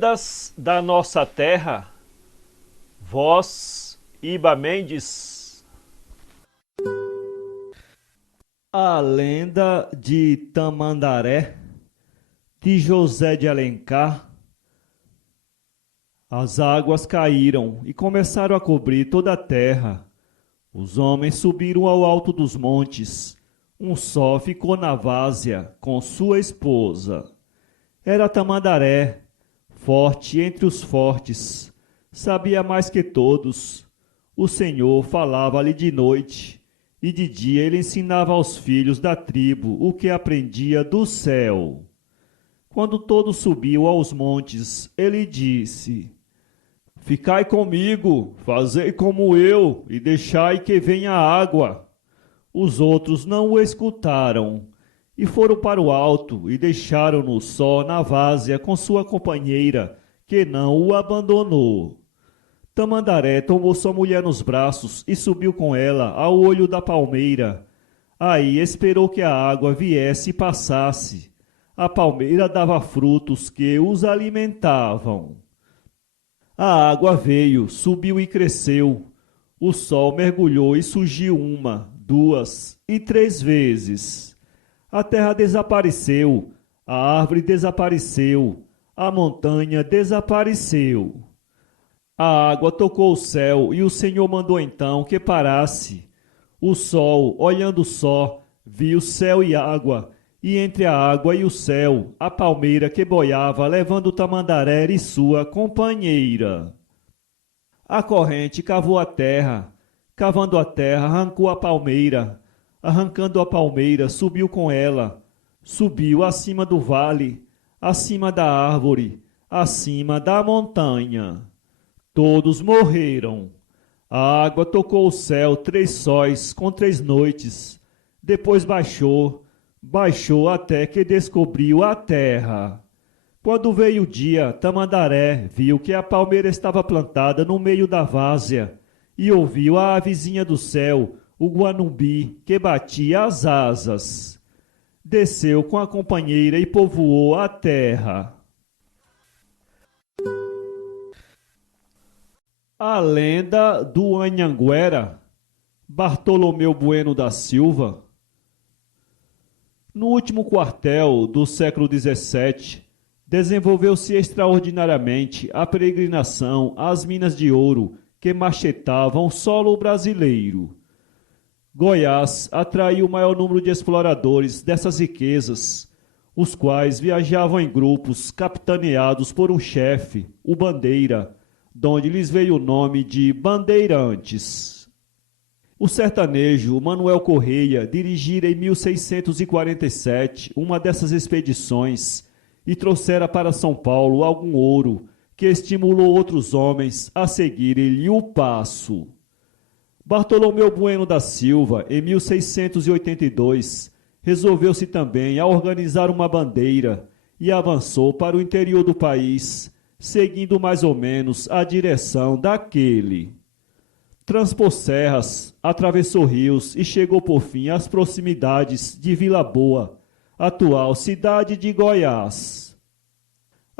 Lendas da nossa terra, voz Iba Mendes. A lenda de Tamandaré, de José de Alencar. As águas caíram e começaram a cobrir toda a terra. Os homens subiram ao alto dos montes. Um só ficou na várzea com sua esposa. Era Tamandaré, forte entre os fortes, sabia mais que todos. O Senhor falava-lhe de noite, e de dia ele ensinava aos filhos da tribo o que aprendia do céu. Quando todos subiam aos montes, ele disse: Ficai comigo, fazei como eu, e deixai que venha a água. Os outros não o escutaram, e foram para o alto, e deixaram-no só na várzea com sua companheira, que não o abandonou. Tamandaré tomou sua mulher nos braços e subiu com ela ao olho da palmeira. Aí esperou que a água viesse e passasse. A palmeira dava frutos que os alimentavam. A água veio, subiu e cresceu. O sol mergulhou e surgiu 1, 2 e 3 vezes. A terra desapareceu, a árvore desapareceu, a montanha desapareceu. A água tocou o céu e o Senhor mandou então que parasse. O sol, olhando só, viu céu e água, e entre a água e o céu, a palmeira que boiava levando Tamandaré e sua companheira. A corrente cavou a terra, cavando a terra, arrancou a palmeira. Arrancando a palmeira, subiu com ela. Subiu acima do vale, acima da árvore, acima da montanha. Todos morreram. A água tocou o céu 3 sóis com 3 noites. Depois baixou, baixou até que descobriu a terra. Quando veio o dia, Tamandaré viu que a palmeira estava plantada no meio da várzea e ouviu a avezinha do céu, o guanumbi, que batia as asas. Desceu com a companheira e povoou a terra. A lenda do Anhanguera, Bartolomeu Bueno da Silva. No último quartel do século XVII, desenvolveu-se extraordinariamente a peregrinação às minas de ouro que machetavam o solo brasileiro. Goiás atraiu o maior número de exploradores dessas riquezas, os quais viajavam em grupos capitaneados por um chefe, o Bandeira, donde lhes veio o nome de bandeirantes. O sertanejo Manuel Correia dirigira em 1647 uma dessas expedições e trouxera para São Paulo algum ouro que estimulou outros homens a seguirem-lhe o passo. Bartolomeu Bueno da Silva, em 1682, resolveu-se também a organizar uma bandeira e avançou para o interior do país, seguindo mais ou menos a direção daquele. Transpôs serras, atravessou rios e chegou por fim às proximidades de Vila Boa, atual cidade de Goiás.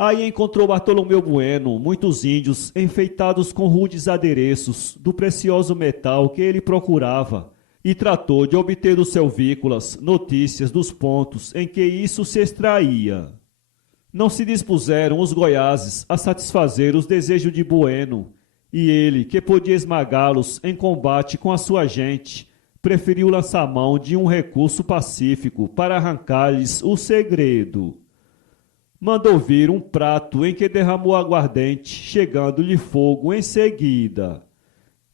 Aí encontrou Bartolomeu Bueno muitos índios enfeitados com rudes adereços do precioso metal que ele procurava e tratou de obter dos selvícolas notícias dos pontos em que isso se extraía. Não se dispuseram os goiáses a satisfazer os desejos de Bueno, e ele, que podia esmagá-los em combate com a sua gente, preferiu lançar mão de um recurso pacífico para arrancar-lhes o segredo. Mandou vir um prato em que derramou aguardente, chegando-lhe fogo em seguida.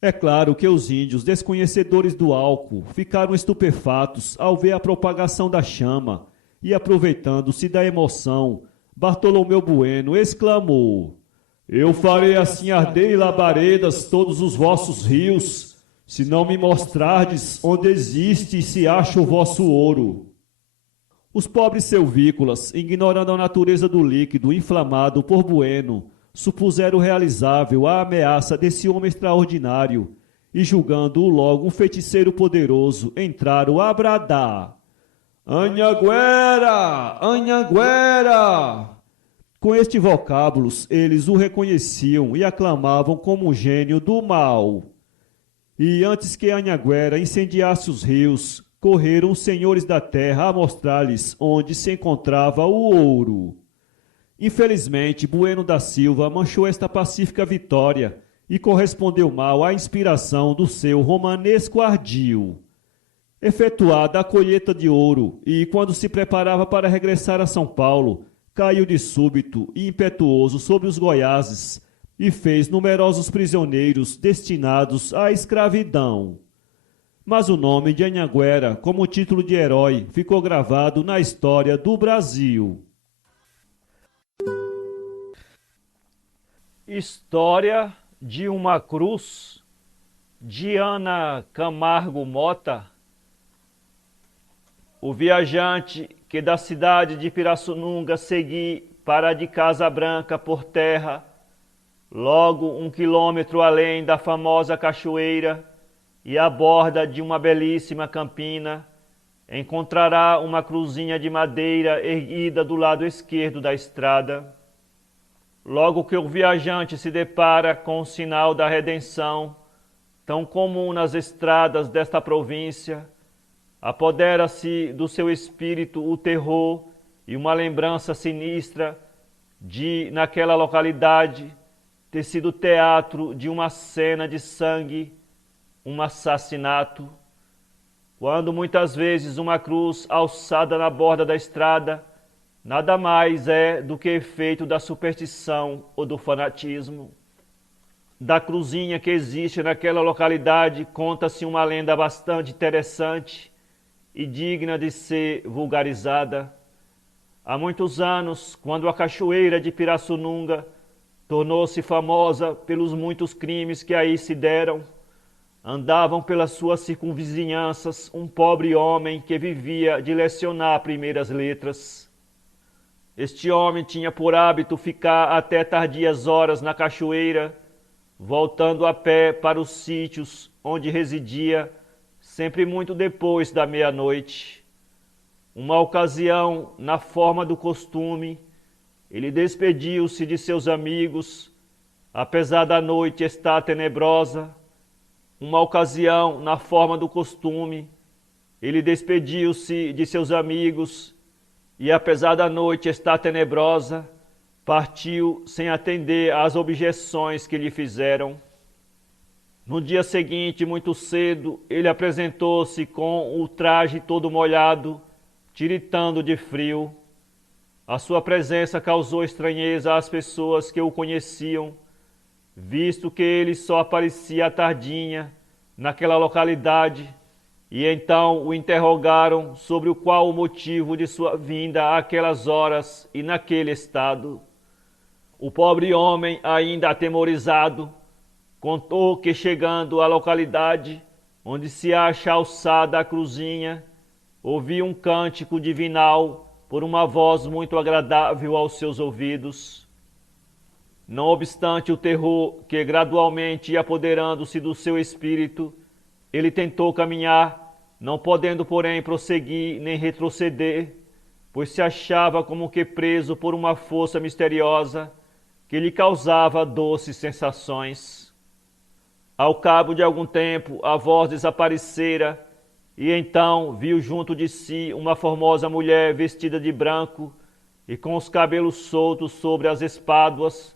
É claro que os índios, desconhecedores do álcool, ficaram estupefatos ao ver a propagação da chama e, aproveitando-se da emoção, Bartolomeu Bueno exclamou: Eu farei assim arder em labaredas todos os vossos rios, se não me mostrardes onde existe e se acha o vosso ouro. Os pobres selvícolas, ignorando a natureza do líquido inflamado por Bueno, supuseram realizável a ameaça desse homem extraordinário e, julgando-o logo um feiticeiro poderoso, entraram a bradar: Anhanguera! Anhanguera! Com estes vocábulos, eles o reconheciam e aclamavam como um gênio do mal. E antes que Anhanguera incendiasse os rios, correram os senhores da terra a mostrar-lhes onde se encontrava o ouro. Infelizmente, Bueno da Silva manchou esta pacífica vitória e correspondeu mal à inspiração do seu romanesco ardil. Efetuada a colheita de ouro e, quando se preparava para regressar a São Paulo, caiu de súbito e impetuoso sobre os Goiáses e fez numerosos prisioneiros destinados à escravidão. Mas o nome de Anhanguera, como título de herói, ficou gravado na história do Brasil. História de uma cruz, de Ana Camargo Mota. O viajante que da cidade de Pirassununga segui para a de Casa Branca por terra, logo 1 quilômetro além da famosa cachoeira e à borda de uma belíssima campina, encontrará uma cruzinha de madeira erguida do lado esquerdo da estrada. Logo que o viajante se depara com o sinal da redenção, tão comum nas estradas desta província, apodera-se do seu espírito o terror e uma lembrança sinistra de, naquela localidade, ter sido teatro de uma cena de sangue, um assassinato, quando muitas vezes uma cruz alçada na borda da estrada nada mais é do que efeito da superstição ou do fanatismo. Da cruzinha que existe naquela localidade conta-se uma lenda bastante interessante e digna de ser vulgarizada. Há muitos anos, quando a cachoeira de Pirassununga tornou-se famosa pelos muitos crimes que aí se deram, andavam pelas suas circunvizinhanças um pobre homem que vivia de lecionar primeiras letras. Este homem tinha por hábito ficar até tardias horas na cachoeira, voltando a pé para os sítios onde residia, sempre muito depois da meia-noite. Uma ocasião, na forma do costume, ele despediu-se de seus amigos, apesar da noite estar tenebrosa. Uma ocasião, na forma do costume, ele despediu-se de seus amigos e, apesar da noite estar tenebrosa, partiu sem atender às objeções que lhe fizeram. No dia seguinte, muito cedo, ele apresentou-se com o traje todo molhado, tiritando de frio. A sua presença causou estranheza às pessoas que o conheciam, visto que ele só aparecia à tardinha naquela localidade, e então o interrogaram sobre qual o motivo de sua vinda àquelas horas e naquele estado. O pobre homem, ainda atemorizado, contou que, chegando à localidade onde se acha alçada a cruzinha, ouviu um cântico divinal por uma voz muito agradável aos seus ouvidos. Não obstante o terror que gradualmente ia apoderando-se do seu espírito, ele tentou caminhar, não podendo, porém, prosseguir nem retroceder, pois se achava como que preso por uma força misteriosa que lhe causava doces sensações. Ao cabo de algum tempo, a voz desaparecera, e então viu junto de si uma formosa mulher vestida de branco e com os cabelos soltos sobre as espáduas,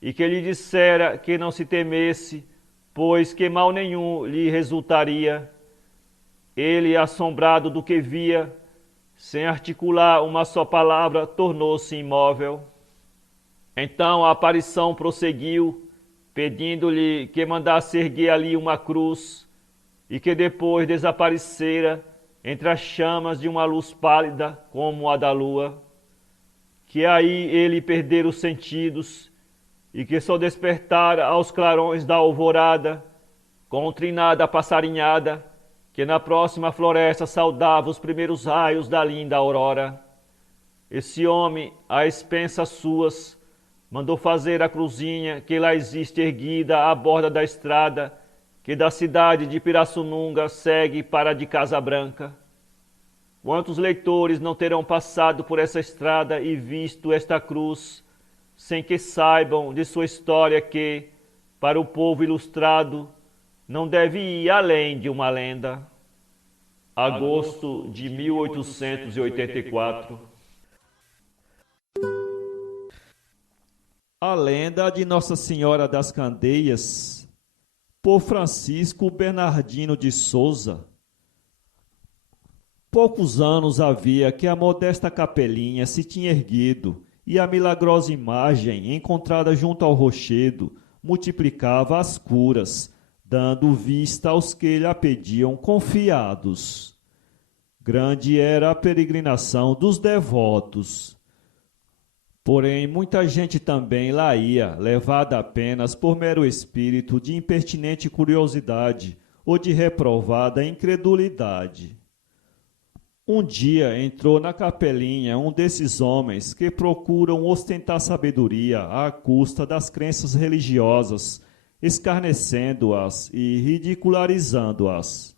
e que lhe dissera que não se temesse, pois que mal nenhum lhe resultaria. Ele, assombrado do que via, sem articular uma só palavra, tornou-se imóvel. Então a aparição prosseguiu, pedindo-lhe que mandasse erguer ali uma cruz, e que depois desaparecera entre as chamas de uma luz pálida como a da lua, que aí ele perdera os sentidos, e que só despertara aos clarões da alvorada, com trinada passarinhada, que na próxima floresta saudava os primeiros raios da linda aurora. Esse homem, a expensas suas, mandou fazer a cruzinha que lá existe erguida à borda da estrada, que da cidade de Pirassununga segue para a de Casa Branca. Quantos leitores não terão passado por essa estrada e visto esta cruz sem que saibam de sua história que, para o povo ilustrado, não deve ir além de uma lenda. Agosto de 1884. A lenda de Nossa Senhora das Candeias, por Francisco Bernardino de Souza. Poucos anos havia que a modesta capelinha se tinha erguido e a milagrosa imagem, encontrada junto ao rochedo, multiplicava as curas, dando vista aos que lhe a pediam confiados. Grande era a peregrinação dos devotos. Porém, muita gente também lá ia, levada apenas por mero espírito de impertinente curiosidade ou de reprovada incredulidade. Um dia entrou na capelinha um desses homens que procuram ostentar sabedoria à custa das crenças religiosas, escarnecendo-as e ridicularizando-as.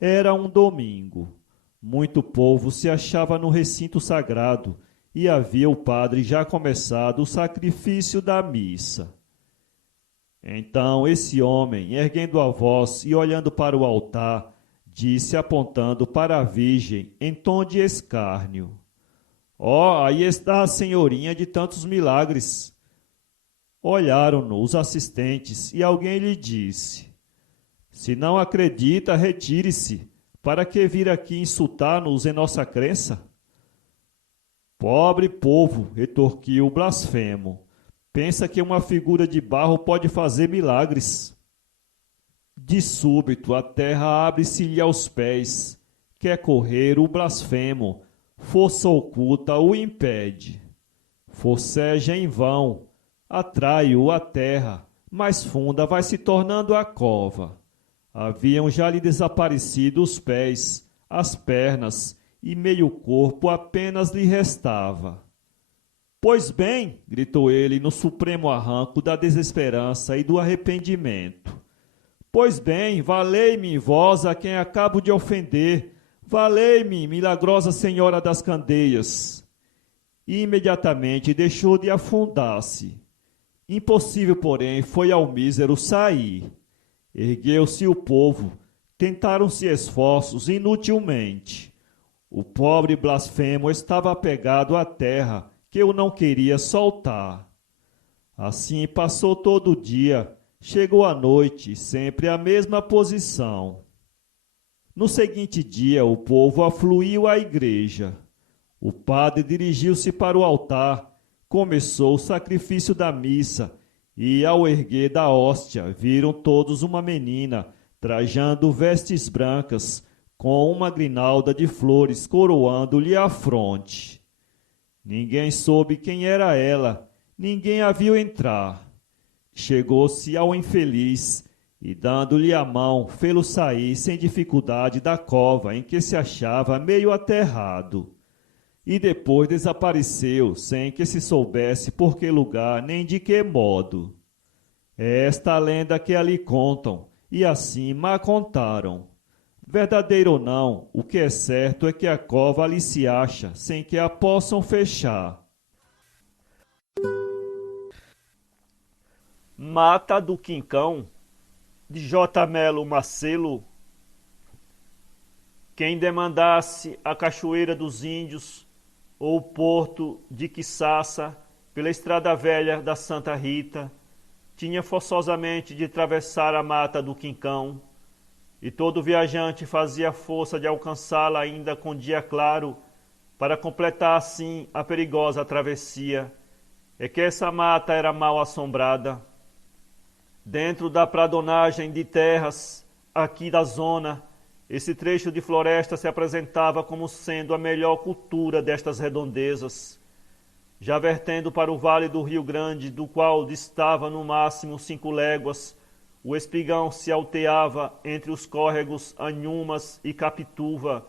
Era um domingo. Muito povo se achava no recinto sagrado e havia o padre já começado o sacrifício da missa. Então esse homem, erguendo a voz e olhando para o altar, disse apontando para a Virgem em tom de escárnio: Ó, aí está a senhorinha de tantos milagres. Olharam-no os assistentes e alguém lhe disse: Se não acredita, retire-se. Para que vir aqui insultar-nos em nossa crença? Pobre povo, retorquiu o blasfemo. Pensa que uma figura de barro pode fazer milagres. De súbito a terra abre-se-lhe aos pés. Quer correr o blasfemo, força oculta o impede. Forceja em vão, atrai-o a terra, mais funda vai se tornando a cova. Haviam já lhe desaparecido os pés, as pernas, e meio corpo apenas lhe restava. Pois bem, gritou ele no supremo arranco da desesperança e do arrependimento. Pois bem, valei-me vós a quem acabo de ofender, valei-me, milagrosa Senhora das Candeias. E imediatamente deixou de afundar-se. Impossível, porém, foi ao mísero sair. Ergueu-se o povo, tentaram-se esforços inutilmente. O pobre blasfemo estava apegado à terra, que eu não queria soltar. Assim passou todo o dia, chegou a noite, sempre a mesma posição. No seguinte dia, o povo afluiu à igreja. O padre dirigiu-se para o altar, começou o sacrifício da missa, e, ao erguer da hóstia, viram todos uma menina, trajando vestes brancas, com uma grinalda de flores coroando-lhe a fronte. Ninguém soube quem era ela, ninguém a viu entrar. Chegou-se ao infeliz e, dando-lhe a mão, fê-lo sair sem dificuldade da cova em que se achava meio aterrado. E depois desapareceu, sem que se soubesse por que lugar nem de que modo. É esta a lenda que ali contam, e assim ma contaram. Verdadeiro ou não, o que é certo é que a cova ali se acha, sem que a possam fechar. Mata do Quincão, de J. Melo Marcelo. Quem demandasse a Cachoeira dos Índios ou o porto de Quiçaça pela estrada velha da Santa Rita, tinha forçosamente de atravessar a mata do Quincão, e todo viajante fazia força de alcançá-la ainda com dia claro, para completar assim a perigosa travessia. É que essa mata era mal assombrada. Dentro da pradonagem de terras, aqui da zona, esse trecho de floresta se apresentava como sendo a melhor cultura destas redondezas. Já vertendo para o vale do Rio Grande, do qual distava no máximo 5 léguas, o espigão se alteava entre os córregos Anhumas e Capituva,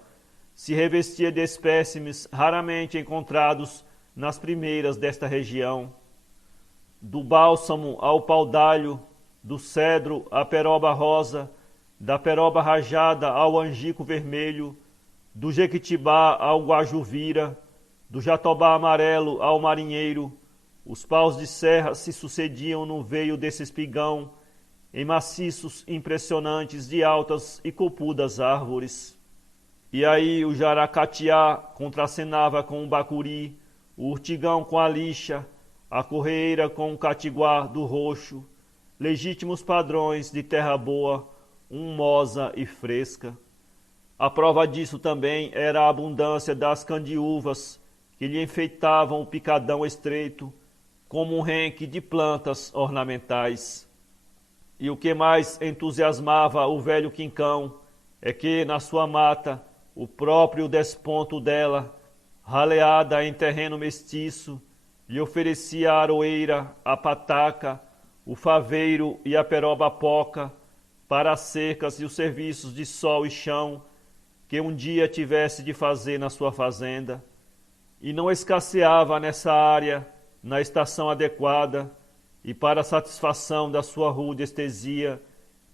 se revestia de espécimes raramente encontrados nas primeiras desta região. Do bálsamo ao pau-d'alho, do cedro à peroba rosa, da peroba rajada ao angico vermelho, do jequitibá ao guajuvira, do jatobá amarelo ao marinheiro, Os paus de serra se sucediam no veio desse espigão, em maciços impressionantes de altas e copudas árvores. E aí o jaracatiá contracenava com o bacuri, o urtigão com a lixa, a correeira com o catiguá do roxo, legítimos padrões de terra boa, unmosa e fresca. A prova disso também era a abundância das candiúvas, que lhe enfeitavam o picadão estreito, como um renque de plantas ornamentais. E o que mais entusiasmava o velho quincão é que, na sua mata, o próprio desponto dela, raleada em terreno mestiço, lhe oferecia a aroeira, a pataca, o faveiro e a peroba-poca para as cercas e os serviços de sol e chão que um dia tivesse de fazer na sua fazenda. E não escasseava nessa área, na estação adequada, e para a satisfação da sua rude estesia,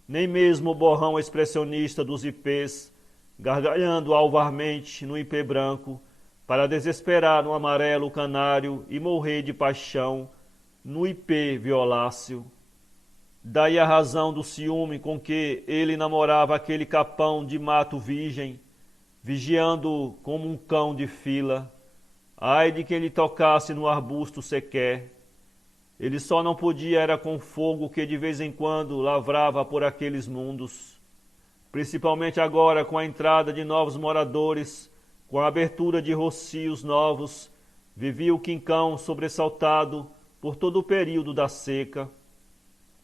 nem mesmo o borrão expressionista dos ipês, gargalhando alvarmente no ipê branco, para desesperar no amarelo canário e morrer de paixão no ipê violáceo. Daí a razão do ciúme com que ele namorava aquele capão de mato virgem, vigiando-o como um cão de fila. Ai de quem lhe tocasse no arbusto sequer. Ele só não podia era com fogo que de vez em quando lavrava por aqueles mundos. Principalmente agora com a entrada de novos moradores, com a abertura de rocios novos, vivia o quincão sobressaltado por todo o período da seca.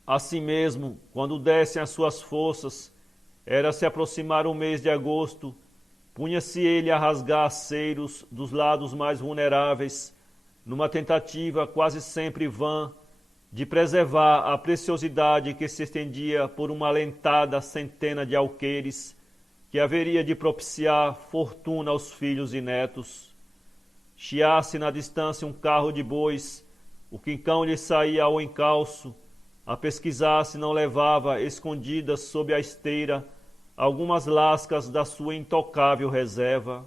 Assim mesmo, quando descem as suas forças, era se aproximar o mês de agosto, punha-se ele a rasgar aceiros dos lados mais vulneráveis, numa tentativa quase sempre vã de preservar a preciosidade que se estendia por uma alentada centena de alqueires, que haveria de propiciar fortuna aos filhos e netos. Chiasse na distância um carro de bois, o quincão lhe saía ao encalço, a pesquisar se não levava escondidas sob a esteira algumas lascas da sua intocável reserva.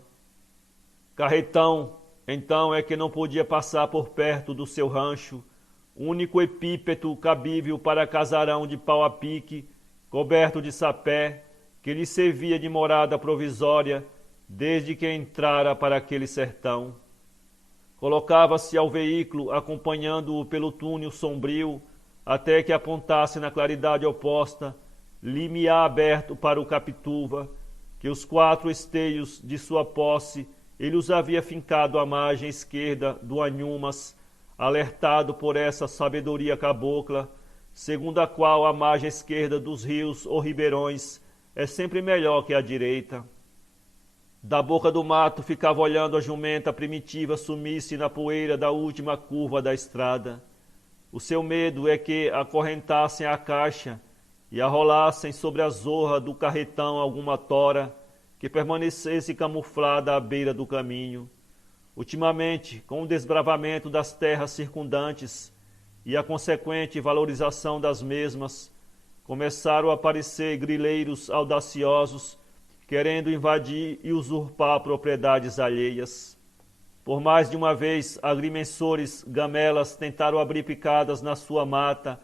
Carretão, então, é que não podia passar por perto do seu rancho, único epípeto cabível para casarão de pau a pique, coberto de sapé, que lhe servia de morada provisória desde que entrara para aquele sertão. Colocava-se ao veículo, acompanhando-o pelo túnel sombrio, até que apontasse na claridade oposta, limiar aberto para o Capituva, que os 4 esteios de sua posse ele os havia fincado à margem esquerda do Anhumas, alertado por essa sabedoria cabocla, segundo a qual a margem esquerda dos rios ou ribeirões é sempre melhor que a direita. Da boca do mato ficava olhando a jumenta primitiva sumir-se na poeira da última curva da estrada. O seu medo é que acorrentassem a caixa e arrolassem sobre a zorra do carretão alguma tora que permanecesse camuflada à beira do caminho. Ultimamente, com o desbravamento das terras circundantes e a consequente valorização das mesmas, começaram a aparecer grileiros audaciosos querendo invadir e usurpar propriedades alheias. Por mais de uma vez, agrimensores gamelas tentaram abrir picadas na sua mata,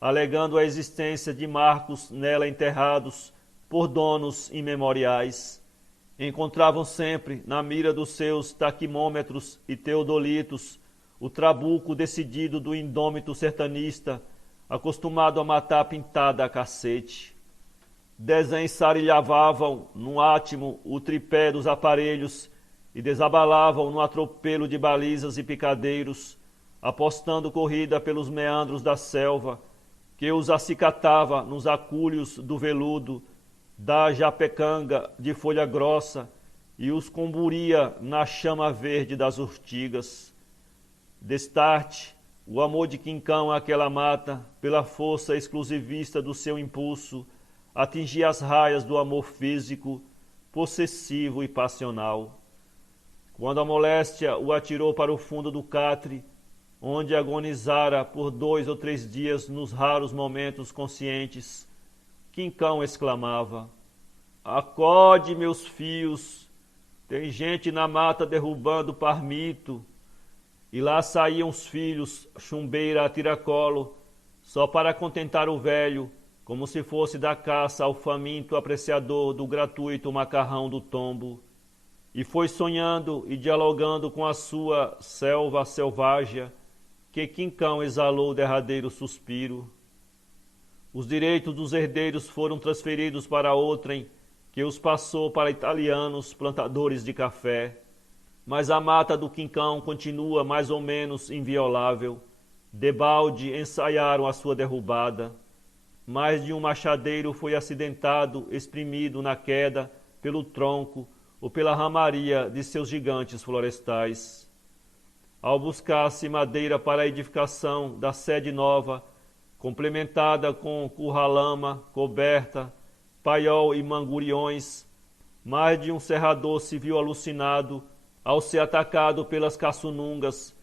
alegando a existência de marcos nela enterrados por donos imemoriais. Encontravam sempre, na mira dos seus taquimômetros e teodolitos, o trabuco decidido do indômito sertanista, acostumado a matar pintada a cacete. Desensarilhavavam no átimo o tripé dos aparelhos e desabalavam no atropelo de balizas e picadeiros, apostando corrida pelos meandros da selva, que os acicatava nos acúlios do veludo, da japecanga de folha grossa e os comburia na chama verde das urtigas. Destarte, o amor de quincão àquela mata, pela força exclusivista do seu impulso, atingia as raias do amor físico, possessivo e passional. Quando a moléstia o atirou para o fundo do catre, onde agonizara por 2 ou 3 dias nos raros momentos conscientes, quincão exclamava: "Acode, meus fios, tem gente na mata derrubando parmito." e lá saíam os filhos, chumbeira a tiracolo, só para contentar o velho, como se fosse da caça ao faminto apreciador do gratuito macarrão do tombo. E foi sonhando e dialogando com a sua selva selvagem, que Quincão exalou o derradeiro suspiro. Os direitos dos herdeiros foram transferidos para outrem, que os passou para italianos plantadores de café. Mas a mata do Quincão continua mais ou menos inviolável. Debalde ensaiaram a sua derrubada. Mais de um machadeiro foi acidentado, exprimido na queda pelo tronco ou pela ramaria de seus gigantes florestais. Ao buscar-se madeira para a edificação da sede nova, complementada com curralama, coberta, paiol e manguriões, mais de um serrador se viu alucinado ao ser atacado pelas caçunungas,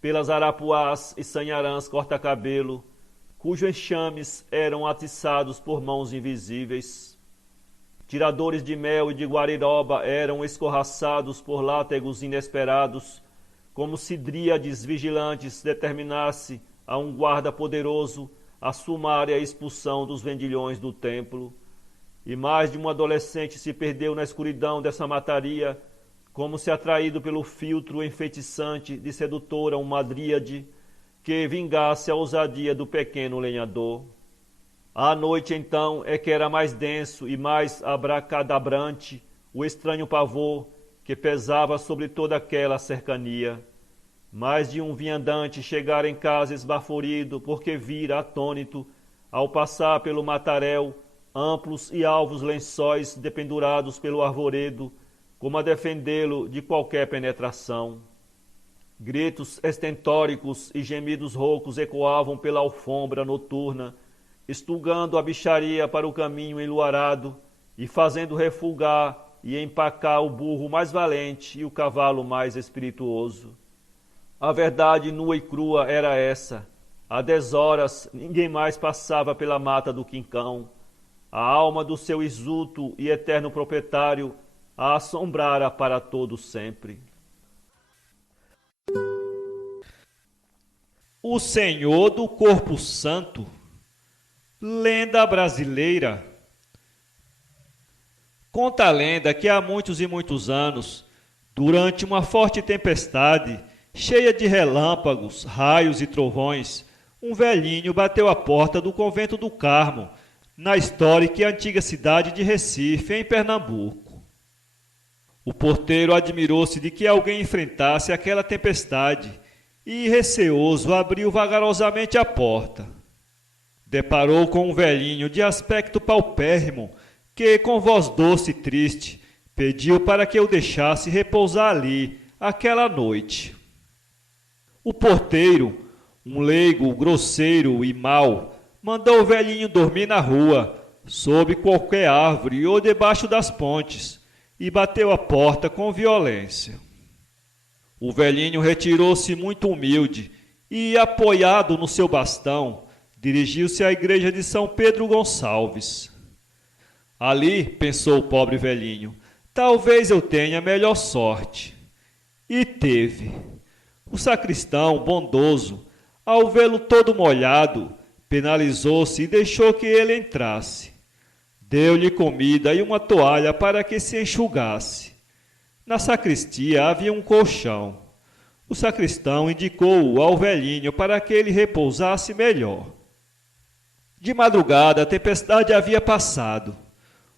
pelas arapuás e sanharãs corta-cabelo, cujos enxames eram atiçados por mãos invisíveis. Tiradores de mel e de guariroba eram escorraçados por látegos inesperados, como se dríades vigilantes determinasse a um guarda poderoso a sumária expulsão dos vendilhões do templo. E mais de um adolescente se perdeu na escuridão dessa mataria, como se atraído pelo filtro enfeitiçante de sedutora uma dríade que vingasse a ousadia do pequeno lenhador. À noite, então, é que era mais denso e mais abracadabrante o estranho pavor que pesava sobre toda aquela cercania. Mais de um viandante chegara em casa esbaforido, porque vira atônito, ao passar pelo mataréu, amplos e alvos lençóis dependurados pelo arvoredo, como a defendê-lo de qualquer penetração. Gritos estentóricos e gemidos roucos ecoavam pela alfombra noturna, estugando a bicharia para o caminho enluarado e fazendo refulgar e empacar o burro mais valente e o cavalo mais espirituoso. A verdade nua e crua era essa. Há 10 horas ninguém mais passava pela mata do Quincão. A alma do seu exulto e eterno proprietário a assombrara para todo sempre. O Senhor do Corpo Santo. Lenda brasileira. Conta a lenda que há muitos e muitos anos, durante uma forte tempestade, cheia de relâmpagos, raios e trovões, um velhinho bateu à porta do convento do Carmo, na histórica e antiga cidade de Recife, em Pernambuco. O porteiro admirou-se de que alguém enfrentasse aquela tempestade e, receoso, abriu vagarosamente a porta. Deparou com um velhinho de aspecto paupérrimo que, com voz doce e triste, pediu para que o deixasse repousar ali aquela noite. O porteiro, um leigo, grosseiro e mau, mandou o velhinho dormir na rua, sob qualquer árvore ou debaixo das pontes, e bateu a porta com violência. O velhinho retirou-se muito humilde e, apoiado no seu bastão, dirigiu-se à igreja de São Pedro Gonçalves. Ali, pensou o pobre velhinho, talvez eu tenha melhor sorte. E teve. O sacristão, bondoso, ao vê-lo todo molhado, penalizou-se e deixou que ele entrasse. Deu-lhe comida e uma toalha para que se enxugasse. Na sacristia havia um colchão. O sacristão indicou-o ao velhinho para que ele repousasse melhor. De madrugada a tempestade havia passado.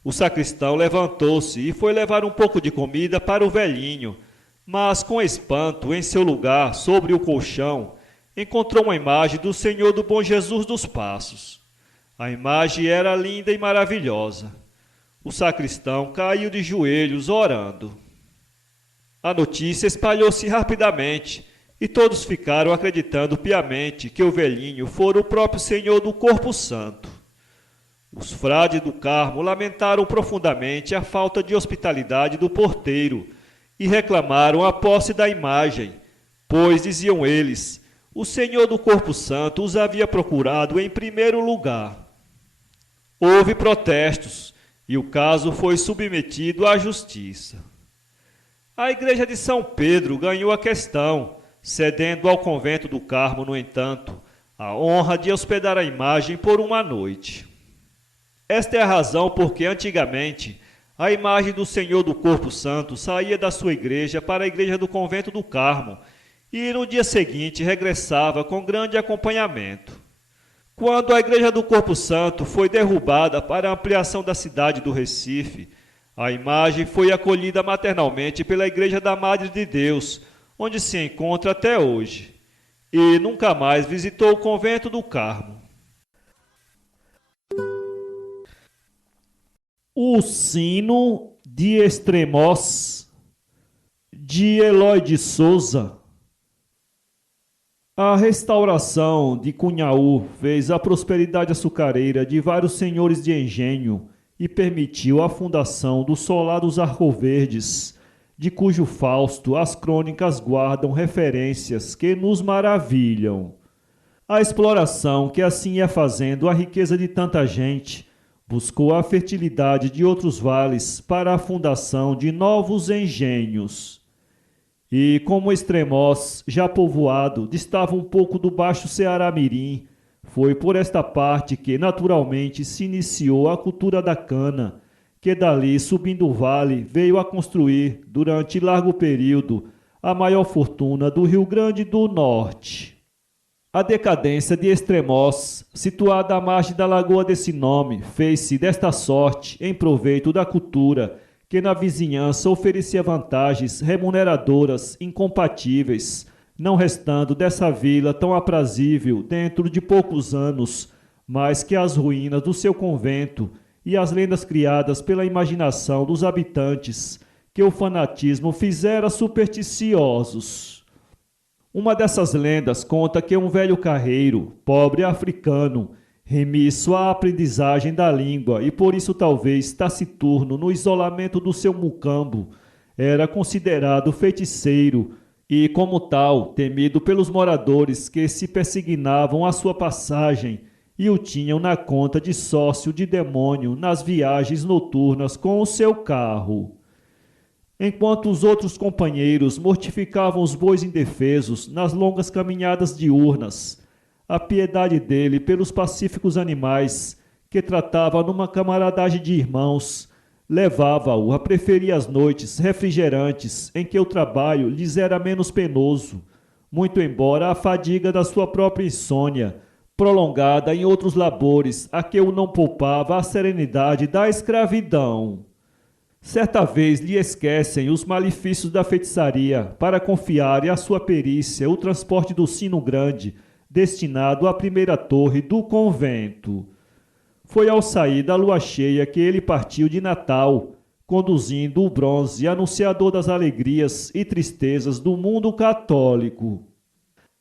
O sacristão levantou-se e foi levar um pouco de comida para o velhinho, mas com espanto, em seu lugar, sobre o colchão, encontrou uma imagem do Senhor do Bom Jesus dos Passos. A imagem era linda e maravilhosa. O sacristão caiu de joelhos, orando. A notícia espalhou-se rapidamente e todos ficaram acreditando piamente que o velhinho fora o próprio Senhor do Corpo Santo. Os frades do Carmo lamentaram profundamente a falta de hospitalidade do porteiro e reclamaram a posse da imagem, pois, diziam eles, o Senhor do Corpo Santo os havia procurado em primeiro lugar. Houve protestos e o caso foi submetido à justiça. A igreja de São Pedro ganhou a questão, cedendo ao convento do Carmo, no entanto, a honra de hospedar a imagem por uma noite. Esta é a razão porque, antigamente, a imagem do Senhor do Corpo Santo saía da sua igreja para a igreja do convento do Carmo e, no dia seguinte, regressava com grande acompanhamento. Quando a igreja do Corpo Santo foi derrubada para a ampliação da cidade do Recife, a imagem foi acolhida maternalmente pela Igreja da Madre de Deus, onde se encontra até hoje, e nunca mais visitou o convento do Carmo. O Sino de Extremoz, de Eloy de Souza. A restauração de Cunhaú fez a prosperidade açucareira de vários senhores de engenho e permitiu a fundação do Solar dos Arcoverdes, de cujo Fausto as crônicas guardam referências que nos maravilham. A exploração que assim ia fazendo a riqueza de tanta gente buscou a fertilidade de outros vales para a fundação de novos engenhos. E como Extremoz, já povoado, distava um pouco do Baixo Ceará-Mirim, foi por esta parte que naturalmente se iniciou a cultura da cana, que dali, subindo o vale, veio a construir, durante largo período, a maior fortuna do Rio Grande do Norte. A decadência de Extremoz, situada à margem da lagoa desse nome, fez-se desta sorte em proveito da cultura, que na vizinhança oferecia vantagens remuneradoras incompatíveis, não restando dessa vila tão aprazível dentro de poucos anos, mais que as ruínas do seu convento e as lendas criadas pela imaginação dos habitantes, que o fanatismo fizera supersticiosos. Uma dessas lendas conta que um velho carreiro, pobre africano, remisso à aprendizagem da língua e por isso talvez taciturno no isolamento do seu mucambo, era considerado feiticeiro e, como tal, temido pelos moradores que se persignavam à sua passagem e o tinham na conta de sócio de demônio nas viagens noturnas com o seu carro. Enquanto os outros companheiros mortificavam os bois indefesos nas longas caminhadas diurnas, a piedade dele pelos pacíficos animais, que tratava numa camaradagem de irmãos, levava-o a preferir as noites refrigerantes em que o trabalho lhes era menos penoso, muito embora a fadiga da sua própria insônia, prolongada em outros labores, a que o não poupava a serenidade da escravidão. Certa vez lhe esquecem os malefícios da feitiçaria para confiarem à sua perícia o transporte do sino grande, destinado à primeira torre do convento. Foi ao sair da lua cheia que ele partiu de Natal, conduzindo o bronze anunciador das alegrias e tristezas do mundo católico.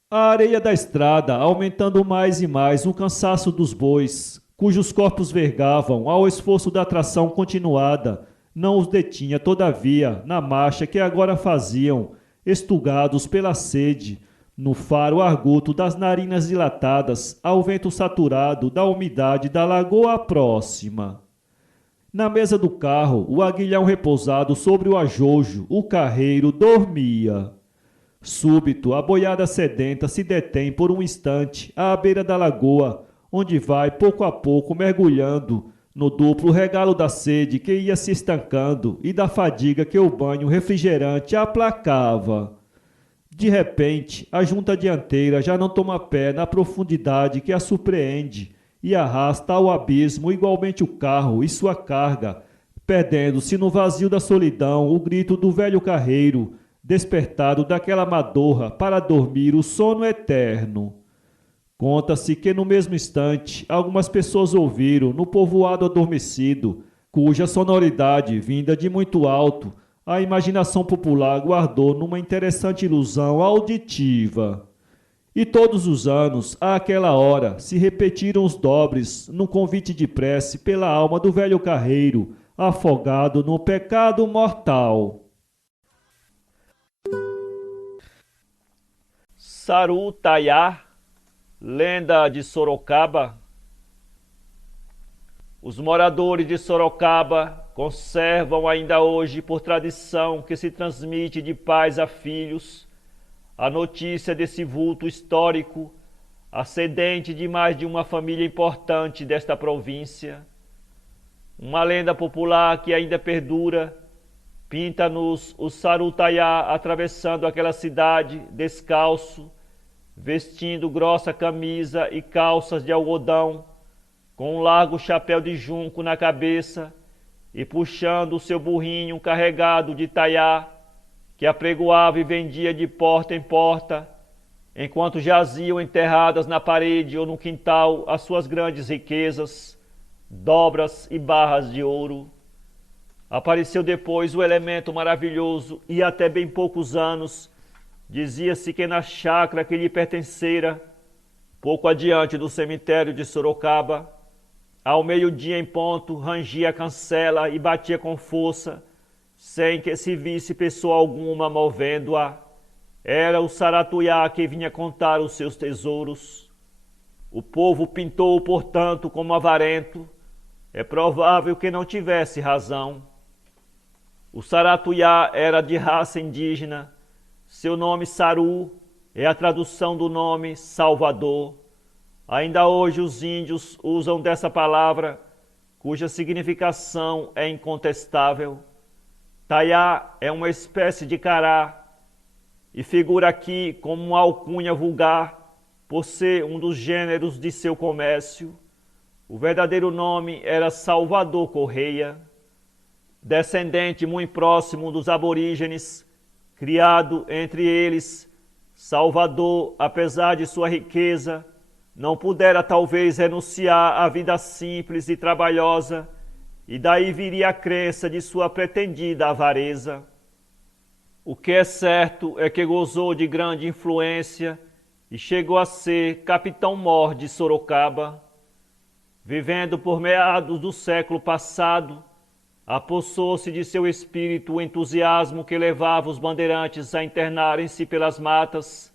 A areia da estrada, aumentando mais e mais o cansaço dos bois, cujos corpos vergavam ao esforço da tração continuada, não os detinha, todavia, na marcha que agora faziam, estugados pela sede, no faro arguto das narinas dilatadas ao vento saturado da umidade da lagoa próxima. Na mesa do carro, o aguilhão repousado sobre o ajojo, o carreiro dormia. Súbito, a boiada sedenta se detém por um instante à beira da lagoa, onde vai pouco a pouco mergulhando no duplo regalo da sede que ia se estancando e da fadiga que o banho refrigerante aplacava. De repente, a junta dianteira já não toma pé na profundidade que a surpreende e arrasta ao abismo igualmente o carro e sua carga, perdendo-se no vazio da solidão o grito do velho carreiro, despertado daquela madorra para dormir o sono eterno. Conta-se que no mesmo instante algumas pessoas ouviram no povoado adormecido, cuja sonoridade, vinda de muito alto, a imaginação popular guardou numa interessante ilusão auditiva. E todos os anos, àquela hora, se repetiram os dobres num convite de prece pela alma do velho carreiro, afogado no pecado mortal. Sarutaiá, lenda de Sorocaba. Os moradores de Sorocaba conservam ainda hoje, por tradição que se transmite de pais a filhos, a notícia desse vulto histórico, ascendente de mais de uma família importante desta província. Uma lenda popular que ainda perdura pinta-nos o Sarutaiá atravessando aquela cidade descalço, vestindo grossa camisa e calças de algodão, com um largo chapéu de junco na cabeça e puxando o seu burrinho carregado de taiá, que apregoava e vendia de porta em porta, enquanto jaziam enterradas na parede ou no quintal as suas grandes riquezas, dobras e barras de ouro. Apareceu depois o elemento maravilhoso e até bem poucos anos dizia-se que na chácara que lhe pertencera, pouco adiante do cemitério de Sorocaba, ao meio-dia em ponto, rangia a cancela e batia com força, sem que se visse pessoa alguma movendo-a. Era o Saratuyá que vinha contar os seus tesouros. O povo pintou-o, portanto, como avarento. É provável que não tivesse razão. O Saratuyá era de raça indígena. Seu nome Saru é a tradução do nome Salvador. Ainda hoje os índios usam dessa palavra, cuja significação é incontestável. Taiá é uma espécie de cará e figura aqui como uma alcunha vulgar por ser um dos gêneros de seu comércio. O verdadeiro nome era Salvador Correia, descendente muito próximo dos aborígenes, criado entre eles. Salvador, apesar de sua riqueza, não pudera talvez renunciar à vida simples e trabalhosa, e daí viria a crença de sua pretendida avareza. O que é certo é que gozou de grande influência e chegou a ser capitão-mor de Sorocaba. Vivendo por meados do século passado, apossou-se de seu espírito o entusiasmo que levava os bandeirantes a internarem-se pelas matas,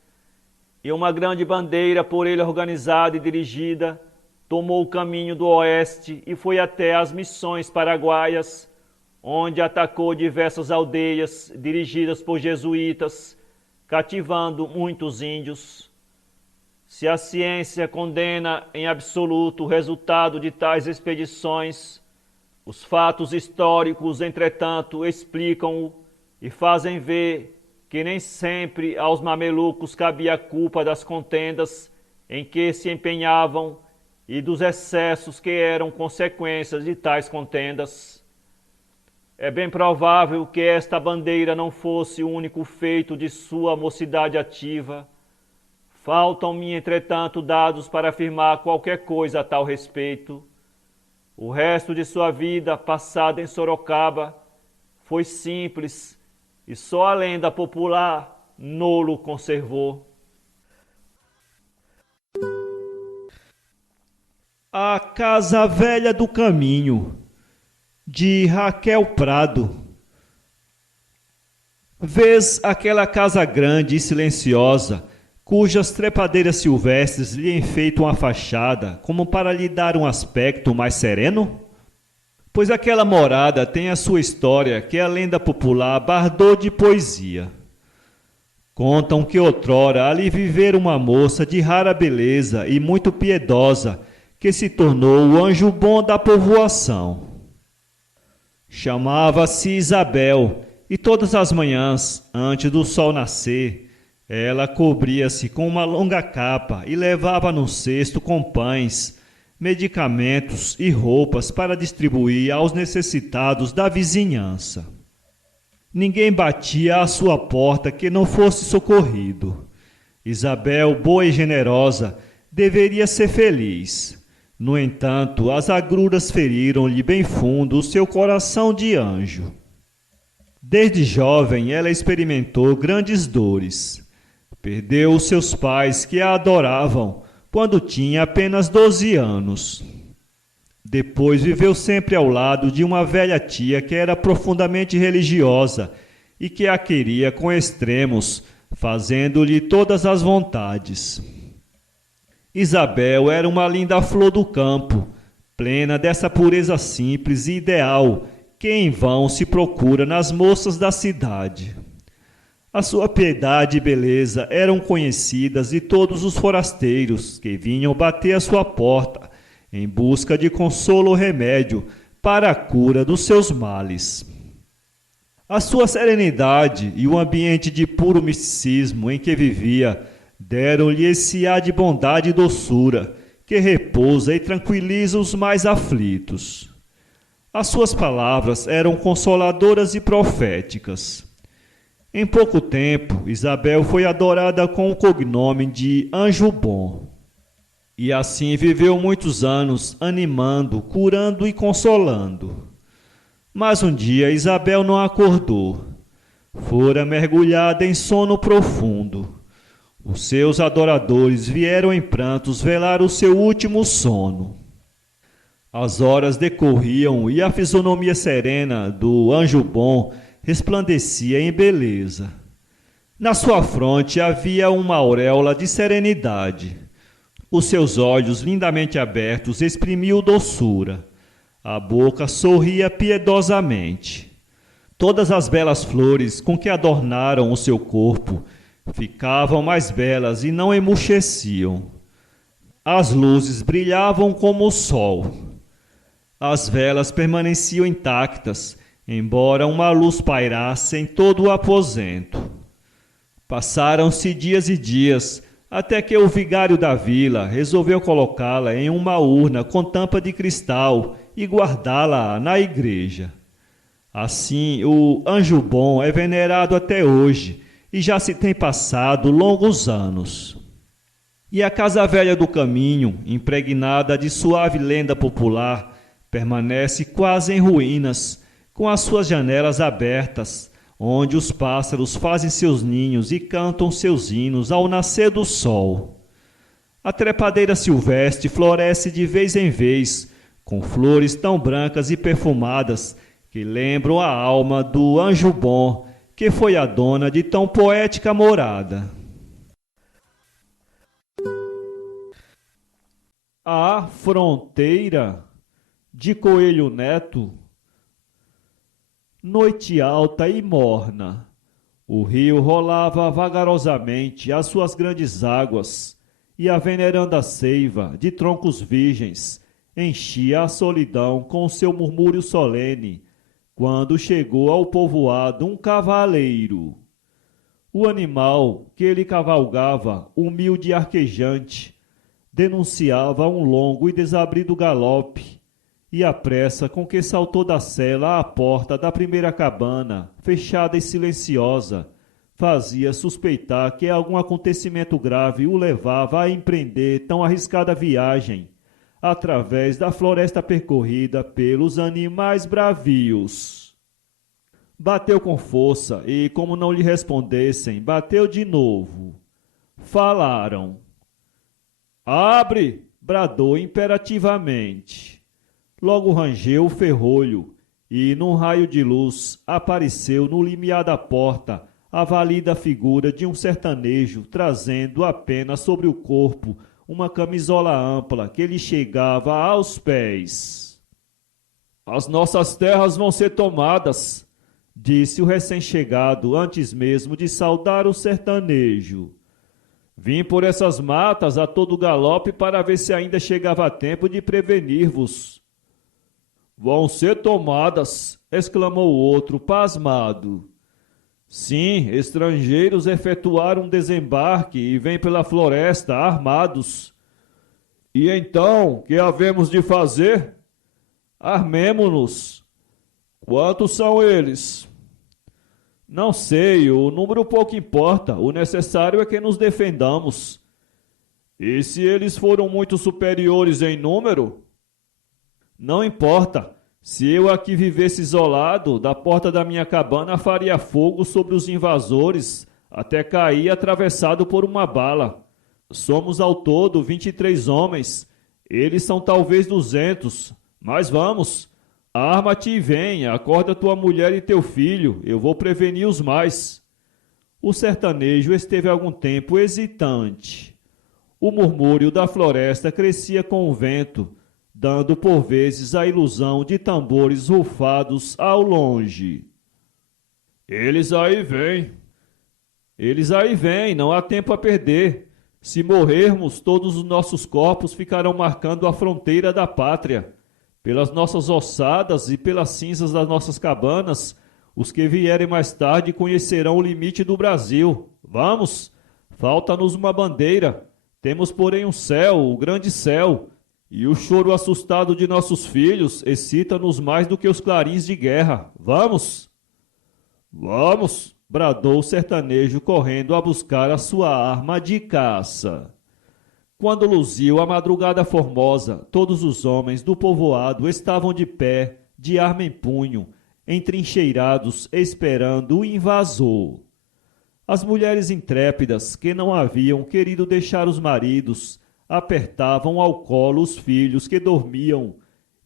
e uma grande bandeira, por ele organizada e dirigida, tomou o caminho do oeste e foi até as missões paraguaias, onde atacou diversas aldeias dirigidas por jesuítas, cativando muitos índios. Se a ciência condena em absoluto o resultado de tais expedições, os fatos históricos, entretanto, explicam-o e fazem ver que nem sempre aos mamelucos cabia a culpa das contendas em que se empenhavam e dos excessos que eram consequências de tais contendas. É bem provável que esta bandeira não fosse o único feito de sua mocidade ativa. Faltam-me, entretanto, dados para afirmar qualquer coisa a tal respeito. O resto de sua vida, passada em Sorocaba, foi simples e só a lenda popular nolo conservou. A Casa Velha do Caminho, de Raquel Prado. Vês aquela casa grande e silenciosa, cujas trepadeiras silvestres lhe enfeitam a fachada, como para lhe dar um aspecto mais sereno? Pois aquela morada tem a sua história que a lenda popular bardou de poesia. Contam que outrora ali vivera uma moça de rara beleza e muito piedosa, que se tornou o anjo bom da povoação. Chamava-se Isabel, e todas as manhãs, antes do sol nascer, ela cobria-se com uma longa capa e levava num cesto com pães, medicamentos e roupas para distribuir aos necessitados da vizinhança. Ninguém batia à sua porta que não fosse socorrido. Isabel, boa e generosa, deveria ser feliz. No entanto, as agruras feriram-lhe bem fundo o seu coração de anjo. Desde jovem, ela experimentou grandes dores. Perdeu os seus pais que a adoravam quando tinha apenas 12 anos. Depois viveu sempre ao lado de uma velha tia que era profundamente religiosa e que a queria com extremos, fazendo-lhe todas as vontades. Isabel era uma linda flor do campo, plena dessa pureza simples e ideal que em vão se procura nas moças da cidade. A sua piedade e beleza eram conhecidas de todos os forasteiros que vinham bater à sua porta em busca de consolo ou remédio para a cura dos seus males. A sua serenidade e o ambiente de puro misticismo em que vivia deram-lhe esse ar de bondade e doçura que repousa e tranquiliza os mais aflitos. As suas palavras eram consoladoras e proféticas. Em pouco tempo, Isabel foi adorada com o cognome de Anjo Bom. E assim viveu muitos anos, animando, curando e consolando. Mas um dia Isabel não acordou. Fora mergulhada em sono profundo. Os seus adoradores vieram em prantos velar o seu último sono. As horas decorriam e a fisionomia serena do Anjo Bom resplandecia em beleza. Na sua fronte havia uma auréola de serenidade. Os seus olhos lindamente abertos exprimiam doçura. A boca sorria piedosamente. Todas as belas flores com que adornaram o seu corpo ficavam mais belas e não emurcheciam. As luzes brilhavam como o sol. As velas permaneciam intactas, embora uma luz pairasse em todo o aposento. Passaram-se dias e dias, até que o vigário da vila resolveu colocá-la em uma urna com tampa de cristal e guardá-la na igreja. Assim, o Anjo Bom é venerado até hoje e já se tem passado longos anos. E a Casa Velha do Caminho, impregnada de suave lenda popular, permanece quase em ruínas, com as suas janelas abertas, onde os pássaros fazem seus ninhos e cantam seus hinos ao nascer do sol. A trepadeira silvestre floresce de vez em vez, com flores tão brancas e perfumadas que lembram a alma do Anjo Bom, que foi a dona de tão poética morada. A fronteira de Coelho Neto. Noite alta e morna. O rio rolava vagarosamente as suas grandes águas, e a veneranda seiva de troncos virgens enchia a solidão com seu murmúrio solene, quando chegou ao povoado um cavaleiro. O animal que ele cavalgava, humilde e arquejante, denunciava um longo e desabrido galope, e a pressa com que saltou da cela à porta da primeira cabana, fechada e silenciosa, fazia suspeitar que algum acontecimento grave o levava a empreender tão arriscada viagem, através da floresta percorrida pelos animais bravios. Bateu com força e, como não lhe respondessem, bateu de novo. Falaram. «Abre!» bradou imperativamente. Logo rangeu o ferrolho e, num raio de luz, apareceu no limiar da porta a valida figura de um sertanejo, trazendo apenas sobre o corpo uma camisola ampla que lhe chegava aos pés. «As nossas terras vão ser tomadas», disse o recém-chegado antes mesmo de saudar o sertanejo. «Vim por essas matas a todo galope para ver se ainda chegava tempo de prevenir-vos.» «Vão ser tomadas», exclamou o outro, pasmado. «Sim, estrangeiros efetuaram um desembarque e vêm pela floresta armados.» «E então, que havemos de fazer?» «Armemo-nos.» «Quantos são eles?» «Não sei, o número pouco importa, o necessário é que nos defendamos.» «E se eles foram muito superiores em número?» «Não importa. Se eu aqui vivesse isolado, da porta da minha cabana faria fogo sobre os invasores, até cair atravessado por uma bala. Somos ao todo 23 homens. Eles são talvez 200. Mas vamos. Arma-te e vem, acorda tua mulher e teu filho. Eu vou prevenir os mais.» O sertanejo esteve algum tempo hesitante. O murmúrio da floresta crescia com o vento, dando por vezes a ilusão de tambores rufados ao longe. «Eles aí vêm.» Eles aí vêm, não há tempo a perder. Se morrermos, todos os nossos corpos ficarão marcando a fronteira da pátria. Pelas nossas ossadas e pelas cinzas das nossas cabanas, os que vierem mais tarde conhecerão o limite do Brasil. Vamos! Falta-nos uma bandeira. Temos, porém, um céu, o grande céu. E o choro assustado de nossos filhos excita-nos mais do que os clarins de guerra. Vamos! Vamos! Bradou o sertanejo correndo a buscar a sua arma de caça. Quando luziu a madrugada formosa, todos os homens do povoado estavam de pé, de arma em punho, entrincheirados, esperando o invasor. As mulheres intrépidas, que não haviam querido deixar os maridos, apertavam ao colo os filhos que dormiam,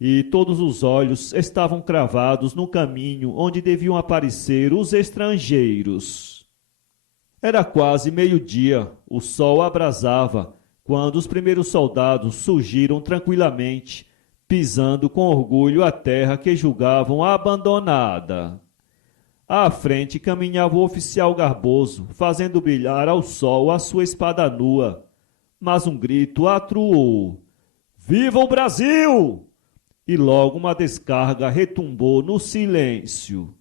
e todos os olhos estavam cravados no caminho onde deviam aparecer os estrangeiros. Era quase meio-dia, o sol abrasava, quando os primeiros soldados surgiram tranquilamente, pisando com orgulho a terra que julgavam abandonada. À frente caminhava o oficial garboso, fazendo brilhar ao sol a sua espada nua. Mas um grito atruou: "Viva o Brasil!" E logo uma descarga retumbou no silêncio.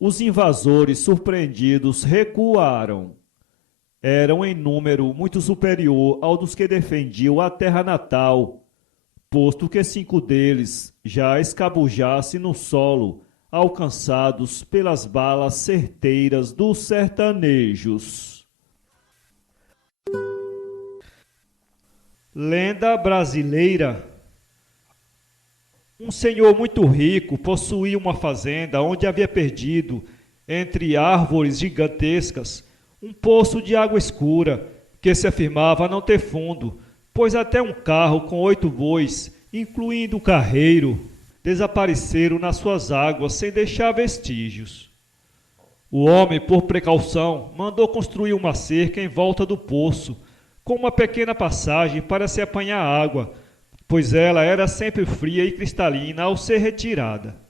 Os invasores, surpreendidos, recuaram. Eram em número muito superior ao dos que defendiam a terra natal, posto que 5 deles já escabujassem no solo, alcançados pelas balas certeiras dos sertanejos. Lenda brasileira. Um senhor muito rico possuía uma fazenda onde havia perdido, entre árvores gigantescas, um poço de água escura, que se afirmava não ter fundo, pois até um carro com 8 bois, incluindo o carreiro, desapareceram nas suas águas sem deixar vestígios. O homem, por precaução, mandou construir uma cerca em volta do poço, com uma pequena passagem para se apanhar água, pois ela era sempre fria e cristalina ao ser retirada.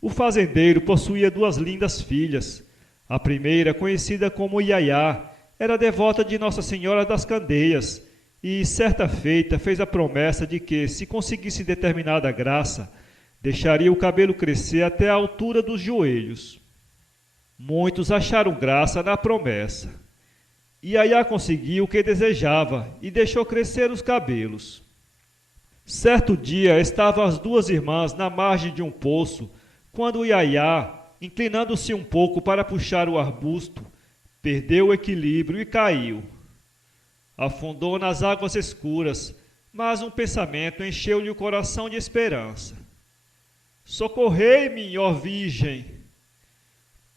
O fazendeiro possuía 2 lindas filhas. A primeira, conhecida como Iaiá, era devota de Nossa Senhora das Candeias e, certa feita, fez a promessa de que, se conseguisse determinada graça, deixaria o cabelo crescer até a altura dos joelhos. Muitos acharam graça na promessa. Iaiá conseguiu o que desejava e deixou crescer os cabelos. Certo dia estavam as 2 irmãs na margem de um poço, quando Iaiá, inclinando-se um pouco para puxar o arbusto, perdeu o equilíbrio e caiu. Afundou nas águas escuras, mas um pensamento encheu-lhe o coração de esperança. "Socorrei-me, ó Virgem!"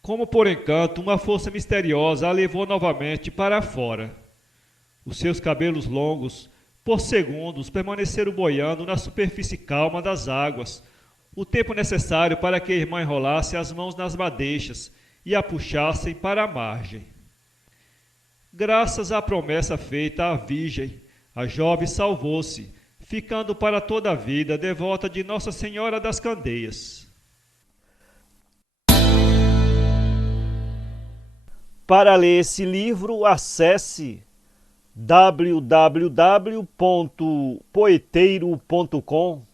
Como por encanto, uma força misteriosa a levou novamente para fora. Os seus cabelos longos, por segundos, permaneceram boiando na superfície calma das águas, o tempo necessário para que a irmã enrolasse as mãos nas madeixas e a puxassem para a margem. Graças à promessa feita à Virgem, a jovem salvou-se, ficando para toda a vida devota de Nossa Senhora das Candeias. Para ler esse livro, acesse www.poeteiro.com